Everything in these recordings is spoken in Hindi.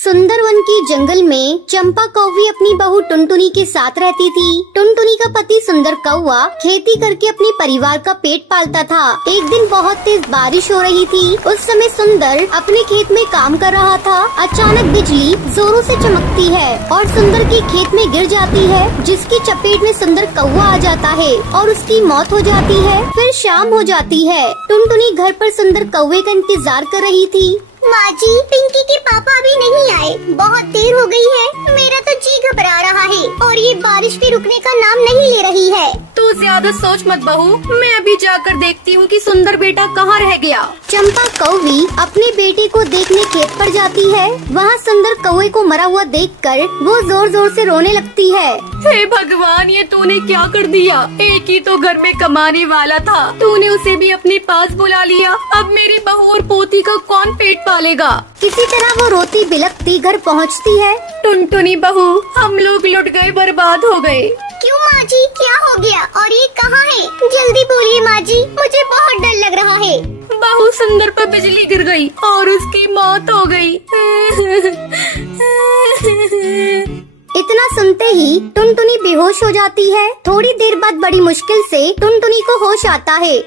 सुंदर वन के जंगल में चंपा कौवी अपनी बहू टुनटुनी के साथ रहती थी। टुनटुनी का पति सुंदर कौवा खेती करके अपने परिवार का पेट पालता था। एक दिन बहुत तेज बारिश हो रही थी। उस समय सुंदर अपने खेत में काम कर रहा था। अचानक बिजली जोरों से चमकती है और सुंदर के खेत में गिर जाती है, जिसकी चपेट में सुंदर कौवा आ जाता है और उसकी मौत हो जाती है। फिर शाम हो जाती है। टुनटुनी घर पर सुंदर कौवे का इंतजार कर रही थी। माँ जी, पिंकी के पापा अभी नहीं आए। बहुत देर हो गई है। मेरा तो जी घबरा रहा है और ये बारिश भी रुकने का नाम नहीं ले रही है। तू ज्यादा सोच मत बहू, मैं अभी जाकर देखती हूँ कि सुंदर बेटा कहाँ रह गया। चंपा कौवी अपने बेटे को देखने खेत पर जाती है। वहाँ सुंदर कौवे को मरा हुआ देखकर वो जोर जोर से रोने लगती है। हे भगवान, ये तूने क्या कर दिया। एक ही तो घर में कमाने वाला था, तूने उसे भी अपने पास बुला लिया। अब मेरी बहू और पोती का कौन पेट पालेगा। किसी तरह वो रोती बिलखती घर पहुँचती है। टुनटुनी बहू, हम लोग लुट गए, बर्बाद हो गए। क्यों माँ जी, क्या हो गया और ये कहाँ है? जल्दी बोलिए माँ जी, मुझे बहुत डर लग रहा है। बहू, सुंदर पर बिजली गिर गई और उसकी मौत हो गई। इतना सुनते ही टुनटुनी बेहोश हो जाती है। थोड़ी देर बाद बड़ी मुश्किल से टुनटुनी को होश आता है।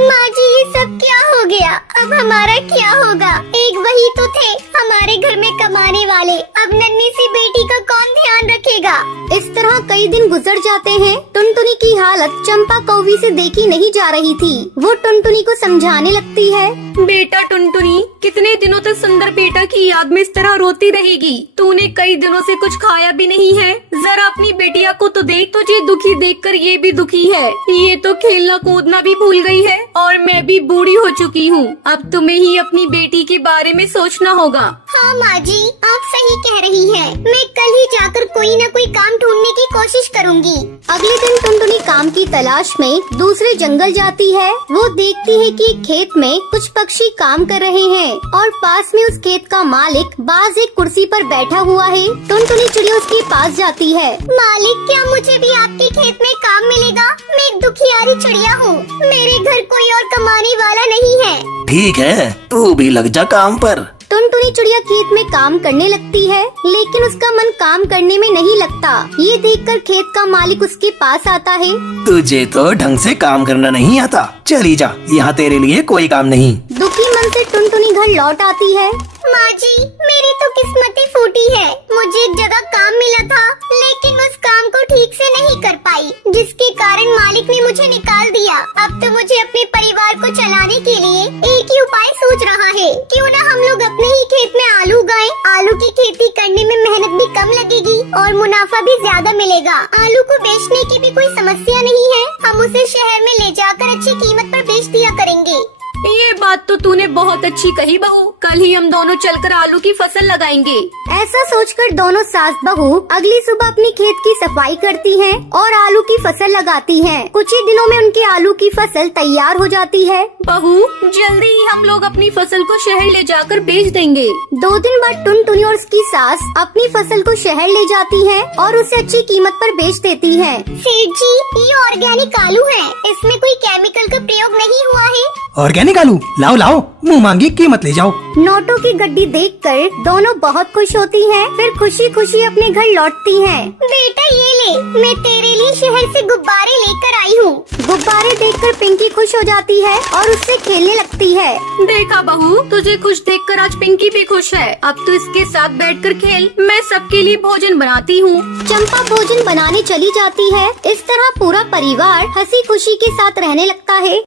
माँ जी, ये सब क्या हो गया? अब हमारा क्या होगा? एक वही तो थे हमारे घर में कमाने वाले। अब नन्ही सी बेटी का कौन ध्यान रखेगा? इस तरह कई दिन गुजर जाते हैं। टुनटुनी की हालत चंपा कौवी से देखी नहीं जा रही थी। वो टुनटुनी को समझाने लगती है। बेटा टुनटुनी, कितने दिनों तक सुंदर बेटा की याद में इस तरह रोती रहेगी? तूने कई दिनों से कुछ खाया भी नहीं है। जरा अपनी बेटिया को तो देख, तुझे दुखी देखकर ये भी दुखी है। ये तो खेलना कूदना भी भूल गई है और मैं भी बूढ़ी हो चुकी हूँ। अब तुम्हें ही अपनी बेटी के बारे में सोचना होगा। हाँ माँ जी, आप सही कह रही हैं। मैं कल ही जाकर कोई न कोई काम ढूंढने की कोशिश करूँगी। अगले दिन टुनटुनी काम की तलाश में दूसरे जंगल जाती है। वो देखती है कि एक खेत में कुछ पक्षी काम कर रहे हैं और पास में उस खेत का मालिक बाज एक कुर्सी पर बैठा हुआ है। टुनटुनी चिड़िया उसके पास जाती है। मालिक, क्या मुझे भी आपके खेत में काम मिलेगा? मैं एक दुखियारी चिड़िया हूँ। मेरे घर कोई और कमाने वाला नहीं है। ठीक है, तू भी लग जा काम पर। टुनटुनी चिड़िया खेत में काम करने लगती है, लेकिन उसका मन काम करने में नहीं लगता। ये देखकर खेत का मालिक उसके पास आता है। तुझे तो ढंग से काम करना नहीं आता, चली जा, यहाँ तेरे लिए कोई काम नहीं। दुखी मन से टुनटुनी घर लौट आती है। माँ जी, मेरी तो किस्मत ही फूटी है। मुझे एक जगह काम मिला था, लेकिन उस काम को ठीक से नहीं कर पाई, जिसके कारण मालिक ने मुझे निकाल दिया। अब तो मुझे अपने परिवार को चलाने के लिए एक ही उपाय सूझ रहा है। क्यों न हम लोग अपने ही खेत में आलू उगाएं। आलू की खेती करने में मेहनत भी कम लगेगी और मुनाफा भी ज्यादा मिलेगा। आलू को बेचने की भी कोई समस्या नहीं है। हम उसे शहर में ले जाकर अच्छी कीमत पर बेच दिया करेंगे। ये बात तो तूने बहुत अच्छी कही बहू। कल ही हम दोनों चलकर आलू की फसल लगाएंगे। ऐसा सोचकर दोनों सास बहू अगली सुबह अपनी खेत की सफाई करती हैं और आलू की फसल लगाती हैं। कुछ ही दिनों में उनके आलू की फसल तैयार हो जाती है। बहू, जल्दी ही हम लोग अपनी फसल को शहर ले जाकर बेच देंगे। 2 दिन बाद टुनटुनी और उसकी सास अपनी फसल को शहर ले जाती है और उसे अच्छी कीमत पर बेच देती है। सेठ जी, ये ऑर्गेनिक आलू है। इसमें कोई केमिकल का प्रयोग नहीं हुआ है। ऑर्गेनिक आलू लाओ लाओ, मुँह मांगी कीमत ले जाओ। नोटों की गड्डी देखकर दोनों बहुत खुश होती हैं। फिर खुशी खुशी अपने घर लौटती हैं। बेटा ये ले, मैं तेरे लिए शहर से गुब्बारे लेकर आई हूँ। गुब्बारे देखकर पिंकी खुश हो जाती है और उससे खेलने लगती है। देखा बहू, तुझे खुश देखकर आज पिंकी भी खुश है। अब तो इसके साथ बैठकर खेल। मैं सबके लिए भोजन बनाती हूँ। चंपा भोजन बनाने चली जाती है। इस तरह पूरा परिवार हंसी खुशी के साथ रहने लगता है।